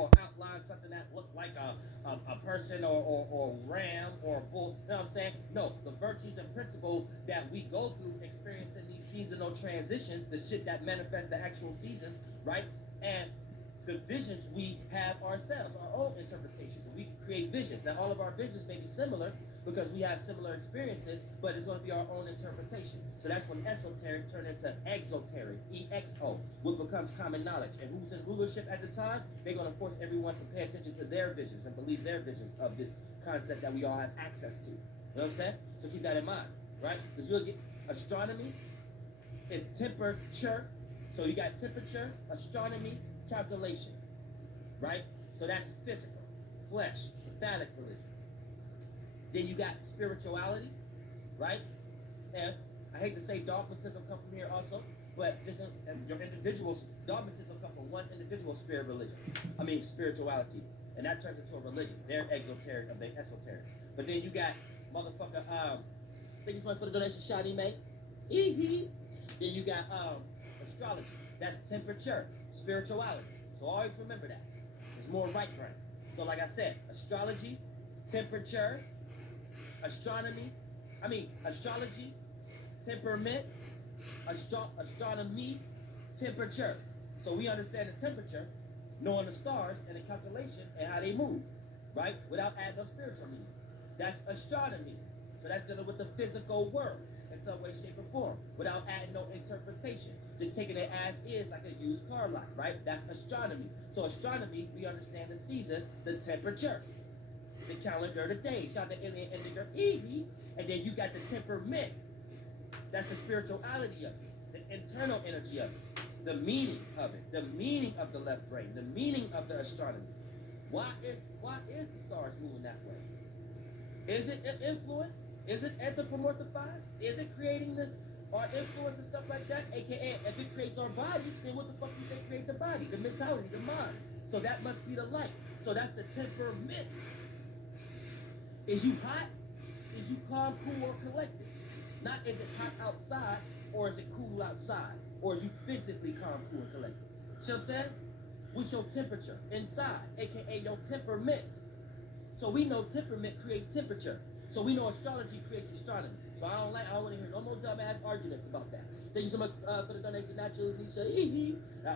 or outline something that looked like a person or ram or a bull. You know what I'm saying? No, the virtues and principle that we go through experiencing these seasonal transitions, the shit that manifests the actual seasons, right? And the visions we have ourselves, our own interpretations. And we can create visions. Now, all of our visions may be similar because we have similar experiences, but it's going to be our own interpretation. So that's when esoteric turned into exoteric, EXO, what becomes common knowledge. And who's in rulership at the time? They're going to force everyone to pay attention to their visions and believe their visions of this concept that we all have access to. You know what I'm saying? So keep that in mind, right? Because you'll get astronomy is temperature. So you got temperature, astronomy, calculation, right? So that's physical, flesh, phallic religion. Then you got spirituality, right? And I hate to say dogmatism come from here also, but just your individuals, dogmatism come from one individual spirituality. And that turns into a religion. They're exoteric of the esoteric. But then you got motherfucker, thank you so much for the donation, Shadi May. Then you got astrology. That's temperature, spirituality. So always remember that. It's more right brain. So like I said, astrology, temperature, astrology, temperament, astronomy, temperature. So we understand the temperature, knowing the stars and the calculation and how they move, right? Without adding no spiritual meaning. That's astronomy. So that's dealing with the physical world in some way, shape, or form, without adding no interpretation. Just taking it as is, like a used car lot, right? That's astronomy. So astronomy, we understand the seasons, the temperature, the calendar, the days. Shout out to Alien Indigo Evie. And then you got the temperament. That's the spirituality of it, the internal energy of it, the meaning of it, the meaning of the left brain, the meaning of the astronomy. Why is the stars moving that way? Is it an influence? Is it anthropomorphized? Is it creating our influence and stuff like that? AKA, if it creates our body, then what the fuck do you think create the body? The mentality, the mind. So that must be the light. So that's the temperament. Is you hot? Is you calm, cool, or collected? Not is it hot outside or is it cool outside? Or is you physically calm, cool, and collected? See what I'm saying? What's your temperature inside, aka your temperament? So we know temperament creates temperature. So we know astrology creates astronomy. So I don't want to hear no more dumbass arguments about that. Thank you so much for the donation, Natural Nisha.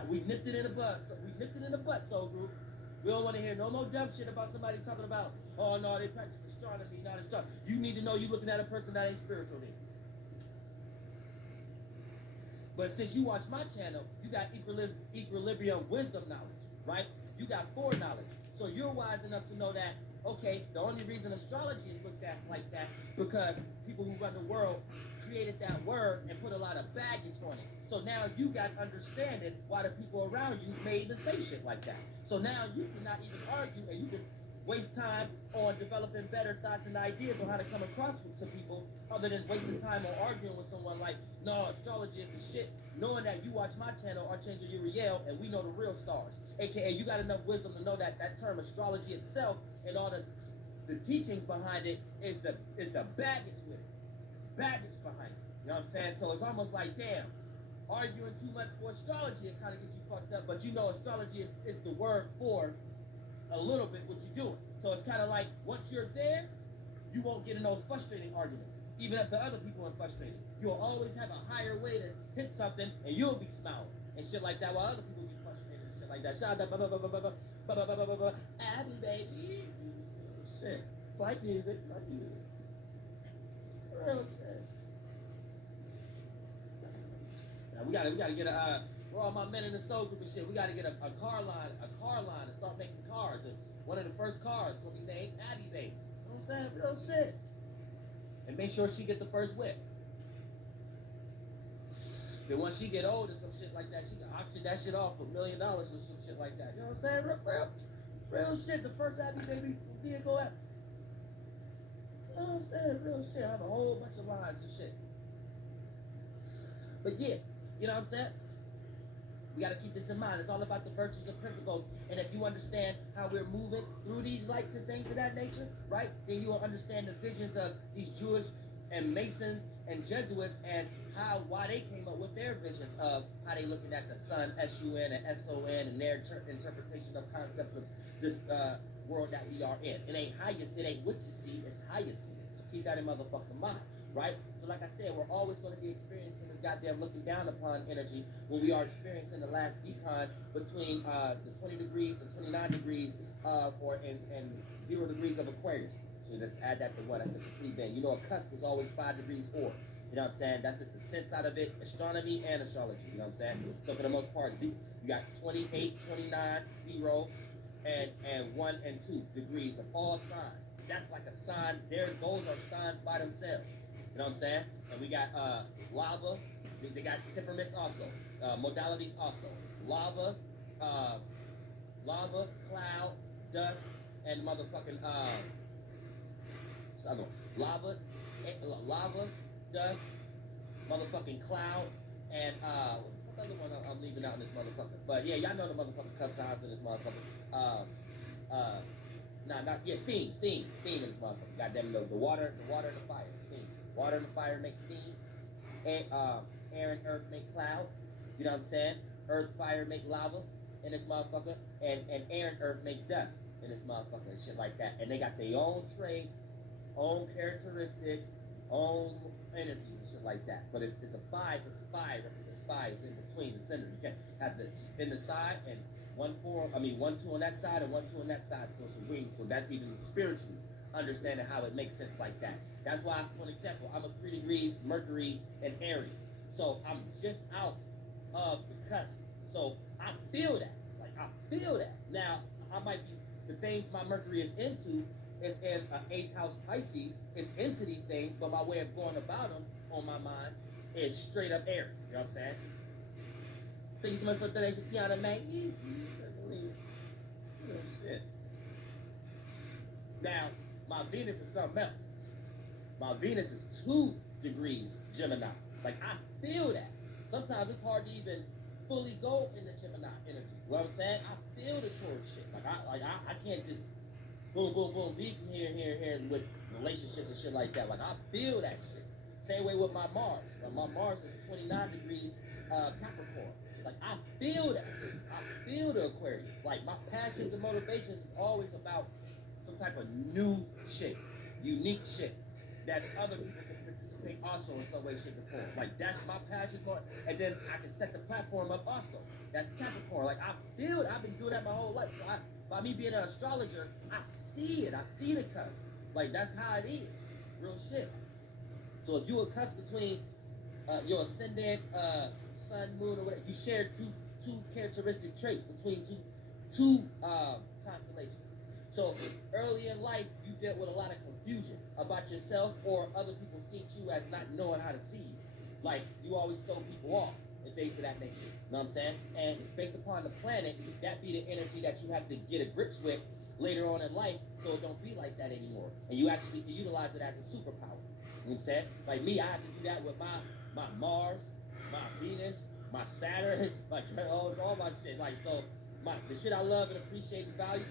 We nipped it in the butt. So we nipped it in the butt, soul group. We don't want to hear no more dumb shit about somebody talking about, oh no, they practice astronomy, not astronomy. You need to know you're looking at a person that ain't spiritual then. But since you watch my channel, you got equilibrium wisdom knowledge, right? You got foreknowledge. So you're wise enough to know that, okay, the only reason astrology is looked at like that because people who run the world created that word and put a lot of baggage on it. So now you got understanding why the people around you may even say shit like that. So now you cannot even argue and you can waste time on developing better thoughts and ideas on how to come across to people other than wasting time on arguing with someone like, no, astrology is the shit. Knowing that you watch my channel, Archangel Uriel, and we know the real stars. AKA, you got enough wisdom to know that that term astrology itself and all the teachings behind it is the baggage with it. It's baggage behind it. You know what I'm saying? So it's almost like, damn, arguing too much for astrology, it kind of gets you fucked up. But you know astrology is the word for a little bit what you're doing. So it's kind of like once you're there, you won't get in those frustrating arguments. Even if the other people are frustrated, you'll always have a higher way to hit something, and you'll be smiling and shit like that, while other people get frustrated and shit like that. Shout out to Abby, baby. Shit, like music. Real shit. Now we gotta get a. We're all my men in the soul group and shit. We gotta get a car line and start making cars. And one of the first cars will be named Abby Baby. You know what I'm saying? Real shit. And make sure she get the first whip. Then once she get old or some shit like that, she can auction that shit off for $1 million or some shit like that. You know what I'm saying? Real shit. The first Abby Baby vehicle ever. You know what I'm saying? Real shit. I have a whole bunch of lines and shit. But yeah, you know what I'm saying? We got to keep this in mind. It's all about the virtues and principles. And if you understand how we're moving through these lights and things of that nature, right, then you will understand the visions of these Jewish and Masons and Jesuits and why they came up with their visions of how they looking at the sun, S-U-N and S-O-N, and their interpretation of concepts of this world that we are in. It ain't highest, it ain't what you see, it's how you see it. So keep that in motherfucking mind, right? So like I said, we're always going to be experiencing this goddamn looking down upon energy when we are experiencing the last decon between the 20 degrees and 29 degrees and 0 degrees of Aquarius. So let's add that to what? That's the complete band. You know, a cusp is always 5 degrees or. You know what I'm saying? That's just the sense out of it, astronomy and astrology. You know what I'm saying? So for the most part, you got 28, 29, 0, and 1 and 2 degrees of all signs. That's like a sign. Those are signs by themselves. You know what I'm saying? And we got lava. They got temperaments also, modalities also. Lava, cloud, dust, and motherfucking lava, dust, motherfucking cloud, and what's the other one I'm leaving out in this motherfucker? But yeah, y'all know the motherfucking cup signs in this motherfucker. Steam in this motherfucker. Goddamn, the water and the fire, steam. Water and the fire make steam. And, air and earth make cloud. You know what I'm saying? Earth, fire make lava in this motherfucker, and air and earth make dust in this motherfucker and shit like that. And they got their own traits, own characteristics, own energies and shit like that. But it's a 5, it's 5, represents 5, it's in between the center. You can't have the in the side and 1, 2 on that side and 1, 2 on that side, so it's a ring. So that's even spiritually understanding how it makes sense like that. That's why, for example, I'm a 3 degrees Mercury and Aries. So I'm just out of the cusp. So I feel that. Like, I feel that. Now, I might be, the things my Mercury is into is in an 8th house Pisces, is into these things, but my way of going about them on my mind is straight up Aries. You know what I'm saying? Thank you so much for the donation, Tiana May. Shit. Now, my Venus is something else. My Venus is 2 degrees Gemini. Like, I feel that. Sometimes it's hard to even fully go in the Gemini energy. You know what I'm saying? I feel the Taurus shit. I can't just boom, boom, boom, be from here with relationships and shit like that. Like, I feel that shit. Same way with my Mars. My Mars is 29 degrees Capricorn. Like, I feel that. I feel the Aquarius. Like, my passions and motivations is always about some type of new shit, unique shit that other people can participate also in some way, shape, or form. Like, that's my passion more. And then I can set the platform up also. That's Capricorn. Like, I feel it. I've been doing that my whole life. So by me being an astrologer, I see it. I see the cusp. Like, that's how it is. Real shit. So if you a cusp between your ascendant, sun, moon, or whatever, you share two characteristic traits between two constellations. So early in life, you dealt with a lot of confusion about yourself, or other people see you as not knowing how to see you. Like, you always throw people off and things of that nature. You know what I'm saying? And based upon the planet, that be the energy that you have to get a grips with later on in life, so it don't be like that anymore. And you actually can utilize it as a superpower. You know what I'm saying? Like me, I have to do that with my Mars, my Venus, my Saturn, like all my shit. Like, so the shit I love and appreciate and value,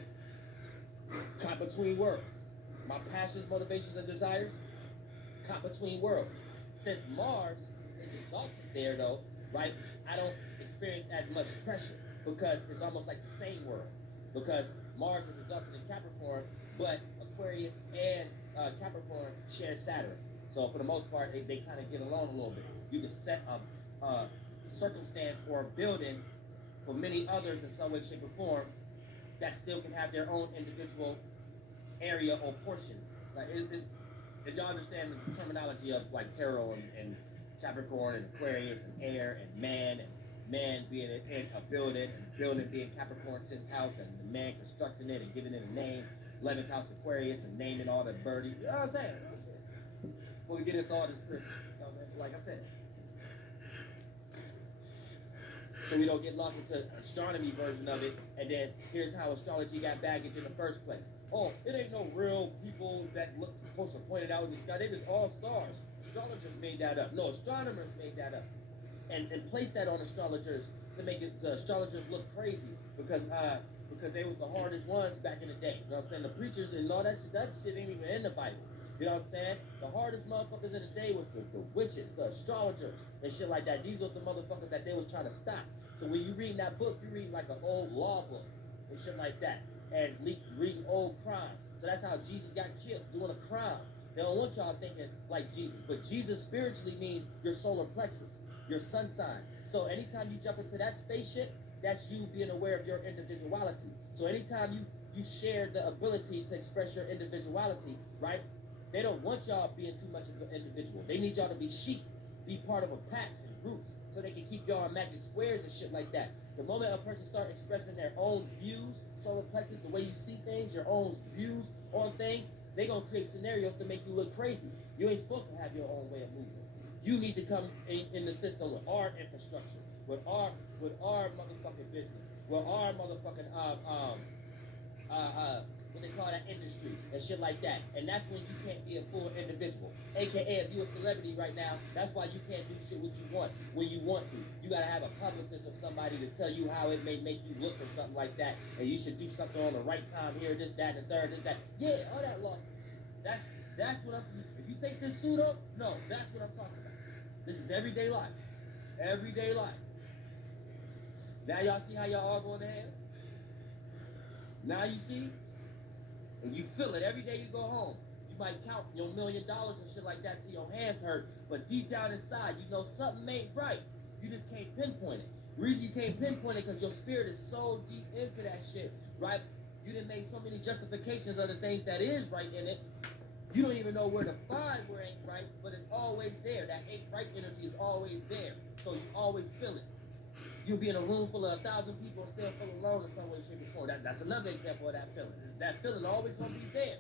caught between worlds. My passions, motivations, and desires, caught between worlds. Since Mars is exalted there, though, right, I don't experience as much pressure because it's almost like the same world. Because Mars is exalted in Capricorn, but Aquarius and Capricorn share Saturn. So for the most part, they kind of get along a little bit. You can set a circumstance or a building for many others in some way, shape, or form that still can have their own individual area or portion. Like, if y'all understand the terminology of like tarot and Capricorn and Aquarius and air and man being in a building, and building being Capricorn 10th house, and the man constructing it and giving it a name, 11th house Aquarius, and naming all the birdies. You know what I'm saying? Before we get into all this scripture, like I said. So we don't get lost into astronomy version of it, and then here's how astrology got baggage in the first place. Oh, it ain't no real people that look supposed to point it out in the sky. They just all stars. Astrologers made that up. No, astronomers made that up. And placed that on astrologers to make it the astrologers look crazy because they was the hardest ones back in the day. You know what I'm saying? The preachers and all that shit ain't even in the Bible. You know what I'm saying? The hardest motherfuckers in the day was the witches, the astrologers, and shit like that. These are the motherfuckers that they was trying to stop. So when you read that book, you read like an old law book and shit like that. and reading old crimes. So that's how Jesus got killed, doing a crime. They don't want y'all thinking like Jesus, but Jesus spiritually means your solar plexus, your sun sign. So anytime you jump into that spaceship, that's you being aware of your individuality. So anytime you share the ability to express your individuality, right? They don't want y'all being too much of an individual. They need y'all to be sheep, be part of a packs and groups, so they can keep y'all in magic squares and shit like that. The moment a person start expressing their own views, solar plexus, the way you see things, your own views on things, they gonna create scenarios to make you look crazy. You ain't supposed to have your own way of moving. You need to come in the system with our infrastructure, with our motherfucking business, with our motherfucking what they call that industry and shit like that. And that's when you can't be a full individual. AKA, if you're a celebrity right now, that's why you can't do shit what you want when you want to. You gotta have a publicist or somebody to tell you how it may make you look or something like that. And you should do something on the right time here, this, that, and the third, this, that. Yeah, all that law. That's what I'm. If you think this suit up, no, that's what I'm talking about. This is everyday life. Everyday life. Now y'all see how y'all all going to hell? Now you see? And you feel it every day you go home. You might count your $1 million and shit like that till your hands hurt, but deep down inside, you know something ain't right. You just can't pinpoint it. The reason you can't pinpoint it because your spirit is so deep into that shit, right? You done made so many justifications of the things that is right in it. You don't even know where to find where ain't right, but it's always there. That ain't right energy is always there, so you always feel it. You'll be in a room full of 1,000 people and still feel alone in some way, shape, or form. That's another example of that feeling. That feeling always gonna be there.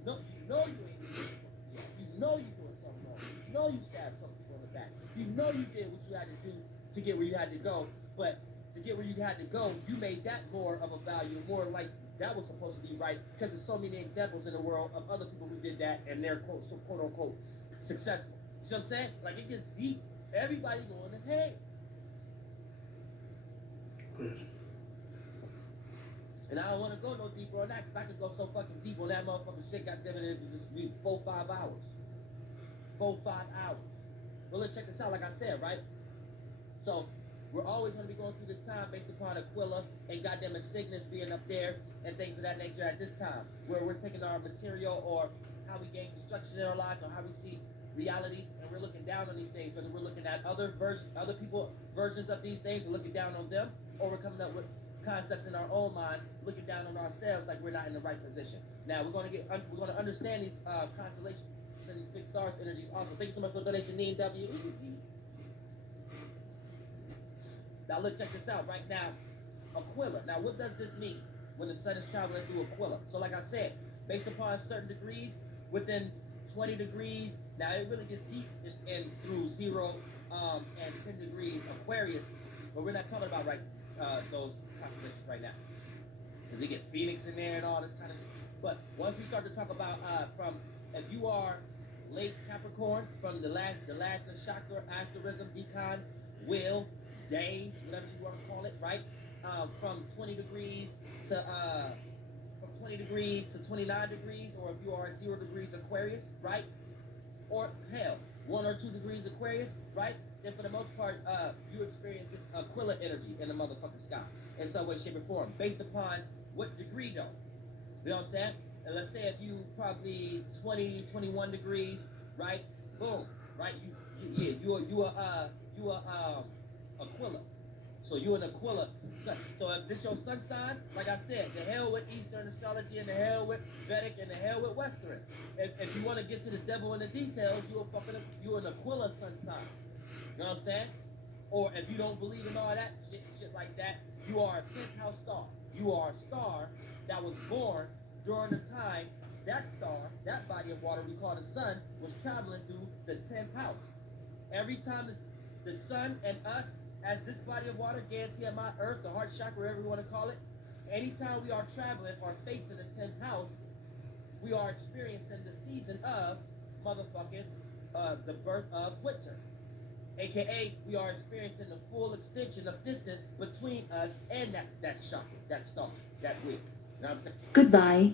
You know you ain't supposed to be out. You know you doing something wrong. You know you stabbed some people in the back. You know you did what you had to do to get where you had to go. But to get where you had to go, you made that more of a value, more like that was supposed to be right, because there's so many examples in the world of other people who did that and they're quote unquote successful. You see what I'm saying? Like it gets deep. Everybody going to hell. And I don't want to go no deeper on that because I could go so fucking deep on that motherfucking shit. Goddamn it, it would just be 4-5 hours. 4-5 hours. Well, let's check this out. Like I said, right? So we're always going to be going through this time based upon Aquila and goddamn Cygnus being up there and things of that nature at this time, where we're taking our material or how we gain construction in our lives or how we see reality, and we're looking down on these things, whether we're looking at other people versions of these things and looking down on them, or we're coming up with concepts in our own mind, looking down on ourselves like we're not in the right position. Now we're going to understand these constellations and these fixed stars energies also. Thank you so much for the donation, Neem W. Now let's check this out right now. Aquila. Now what does this mean when the sun is traveling through Aquila? So like I said, based upon certain degrees, within 20 degrees, now it really gets deep in through 0 and 10 degrees Aquarius, but we're not talking about those constellations right now, because you get Phoenix in there and all this kind of shit. But once we start to talk about from, if you are late Capricorn, from the last nakshatra, asterism, decan, wheel, days, whatever you want to call it, right? From 20 degrees to 29 degrees, or if you are 0 degrees Aquarius, right? Or hell, 1 or 2 degrees Aquarius, right? Then for the most part, you experience this Aquila energy in the motherfucking sky in some way, shape, or form, based upon what degree though. You know what I'm saying? And let's say if you probably 20, 21 degrees, right? Boom, right? You Aquila. So you're an Aquila sun. So if this your sun sign, like I said, the hell with Eastern astrology and the hell with Vedic and the hell with Western. If you want to get to the devil in the details, you're an Aquila sun sign. You know what I'm saying? Or if you don't believe in all that shit like that, you are a 10th house star. You are a star that was born during the time that star, that body of water we call the sun, was traveling through the 10th house. Every time the sun and us, as this body of water, Tiamat, Earth, the heart chakra, whatever you want to call it, anytime we are traveling or facing the 10th house, we are experiencing the season of motherfucking the birth of winter. AKA, we are experiencing the full extension of distance between us and that chakra, that star, that wheel. You know what I'm saying? Goodbye.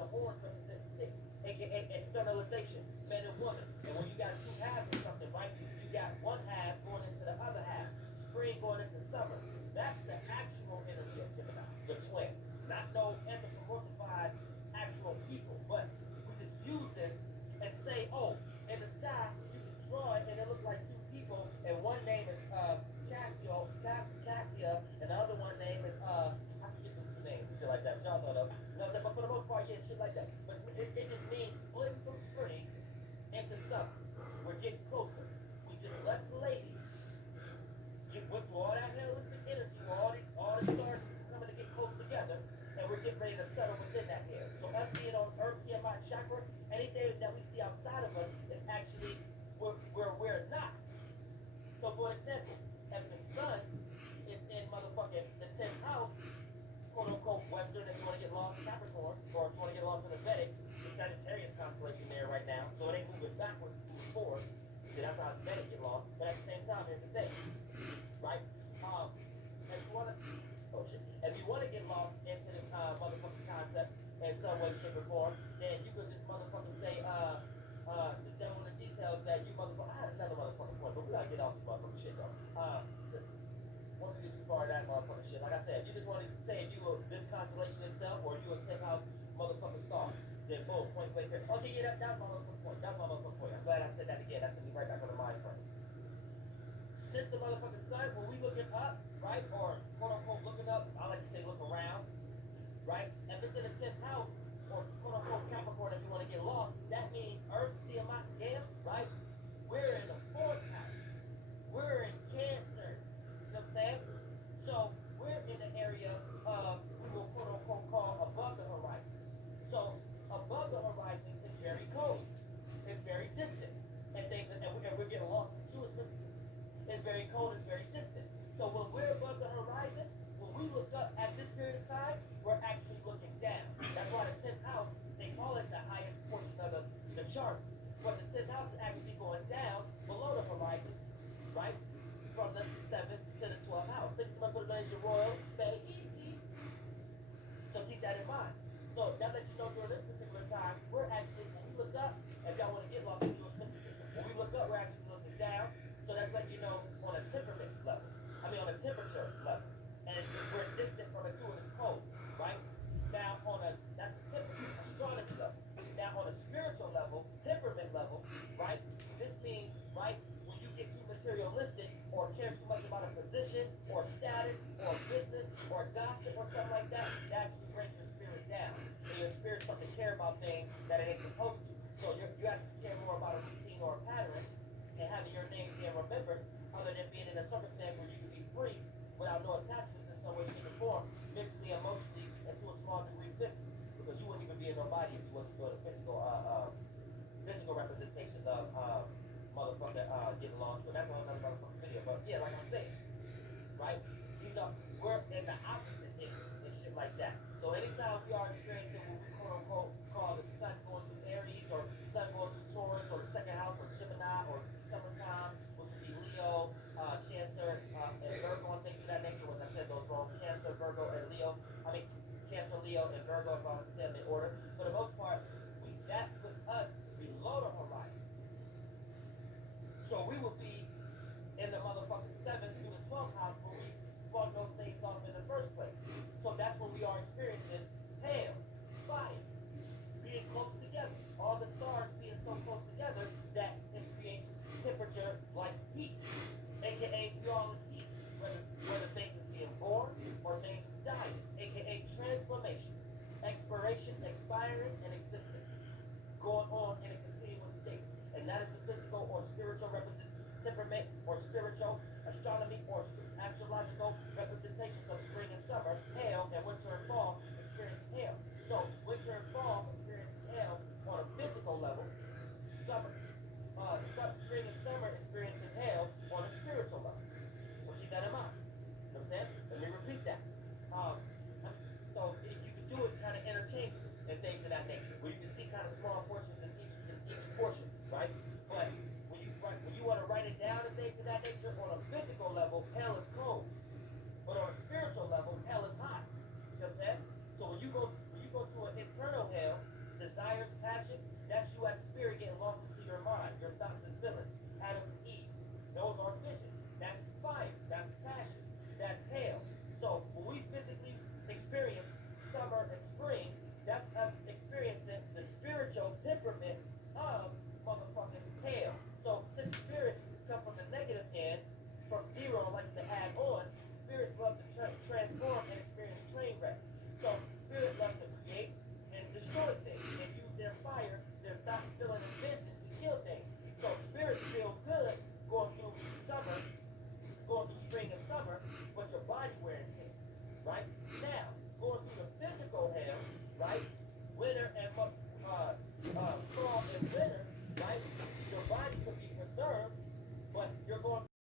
the horns represent stick, aka externalization, men and women. And when you got two halves of something, right? You got one half going into the other half, spring going into summer. That's the actual energy of Gemini, the twin. Not no anthropomorphified actual people, but we just use this and say, oh, in the sky you can draw it and it looks like two people, and one name is Cassia, and the other one name is I forget them two names, shit like that. Y'all know them. You know what I'm saying? But for the most part, yeah, shit like that. But it just means splitting from spring into summer. We're getting closer. We just let the ladies went through all that hellistic energy, where all the stars coming to get close together, and we're getting ready to settle within that here. So us being on Earth, Tiamat, Chakra, anything that we see outside of us is actually where we're not. So for example, if the sun is in motherfucking the 10th house, quote unquote Western, if you want to get lost in Capricorn, or if you want to get lost in the Vedic, the Sagittarius constellation there right now, so it ain't moving backwards, it's moving forward. See, that's how the Vedic get lost. But at the same time, here's the thing, right? If you want to get lost into this motherfucking concept in some way, shape, or form, then you could just motherfucking say, the devil in the details that you motherfucker. I had another motherfucking point, but we gotta get off this motherfucking shit though. Once we get too far in that motherfucking shit, like I said, if you just want to say if you were this constellation itself or you a 10th house motherfucking star, then boom, point blank period. Okay, yeah, that was my motherfucking point. That's my motherfucking point. I'm glad I said that again. That took me right back on the mind frame. Since the motherfucking sun, when we looking up, right, or quote unquote looking up, I like to say look around, right? If it's in the 10th house, or quote unquote Capricorn, if you want to get lost, that means Earth, Tiamat, Gam, right? We're in the 4th house. We're in Cancer. You see what I'm saying? So we're in the area of, we will quote unquote call above the horizon. So above the horizon is very cold. It's very distant. And things, and we're getting lost in Jewish mysticism. It's very cold, it's very distant. So when we're above the horizon, when we look up at this period of time, we're actually looking down. That's why the 10th house, they call it the highest portion of the chart. But the 10th house is actually going down below the horizon, right? From the 7th to the 12th house. Think somebody put it as your royal baby. So keep that in mind. So that lets you know during this particular time, we're actually, when we look up, if y'all want to get lost in Jewish mysticism, when we look up, we're actually looking down. So that's letting you know on a temperament level. I mean on a temperature level. And we're distant from it too, and it's cold, right? Now that's the astronomy level. Now on a spiritual level, temperament level, right? This means, right, when you get too materialistic or care too much about a position or status or business or gossip or something like that, that actually brings your spirit down. And your spirit starts to care about things that it ain't supposed to. So you actually care more about a routine or a pattern and having your name being remembered, other than being in a circumstance where you can be free without no attachments in some way, shape, or form, mentally, emotionally, and to a small degree physically. Because you wouldn't even be a nobody if you wasn't doing the physical representations of motherfucker getting lost. But that's a whole nother motherfucking video. But yeah, like I said, right? We're in the opposite end and shit like that. So anytime we are experiencing what we quote unquote call the sun going through Aries or sun going through Taurus or the 2nd house or Gemini or summertime, which would be Leo, Cancer, and Virgo and things of that nature, which I said those wrong. Cancer, Virgo, and Leo. I mean, Cancer, Leo, and Virgo, if I was to say them in order. For the most part, that puts us below the horizon. So we will be in the motherfucking 7th through the 12th house where we spawned those things off in the first place. So that's when we are experiencing hail, fire, being close together. All the stars being so close together that it's creating temperature like heat, aka we all in heat, whether things is being born or things is dying, aka transformation, expiration, expiring, and existence, going on in a continuous state. And that is the physical or spiritual temperament or spiritual astronomy or astrological representations of spring and summer, hail, and winter and fall experiencing hail. So winter and fall experiencing hail on a physical level, spring and summer experiencing hail on a spiritual level. So keep that in mind. You know what I'm saying? Let me repeat that. So you can do it kind of interchangeably and things of that nature, where you can see kind of small portions in each portion, right? But when you want to write it down and things of that nature, on a physical level, hell is cold. But on a spiritual level, hell is hot. You see what I'm saying? So when you go to an internal hell, spring, that's us experiencing the spiritual temperament of motherfucking hell. So since spirits come from the negative end, from zero likes to add on, spirits love to transform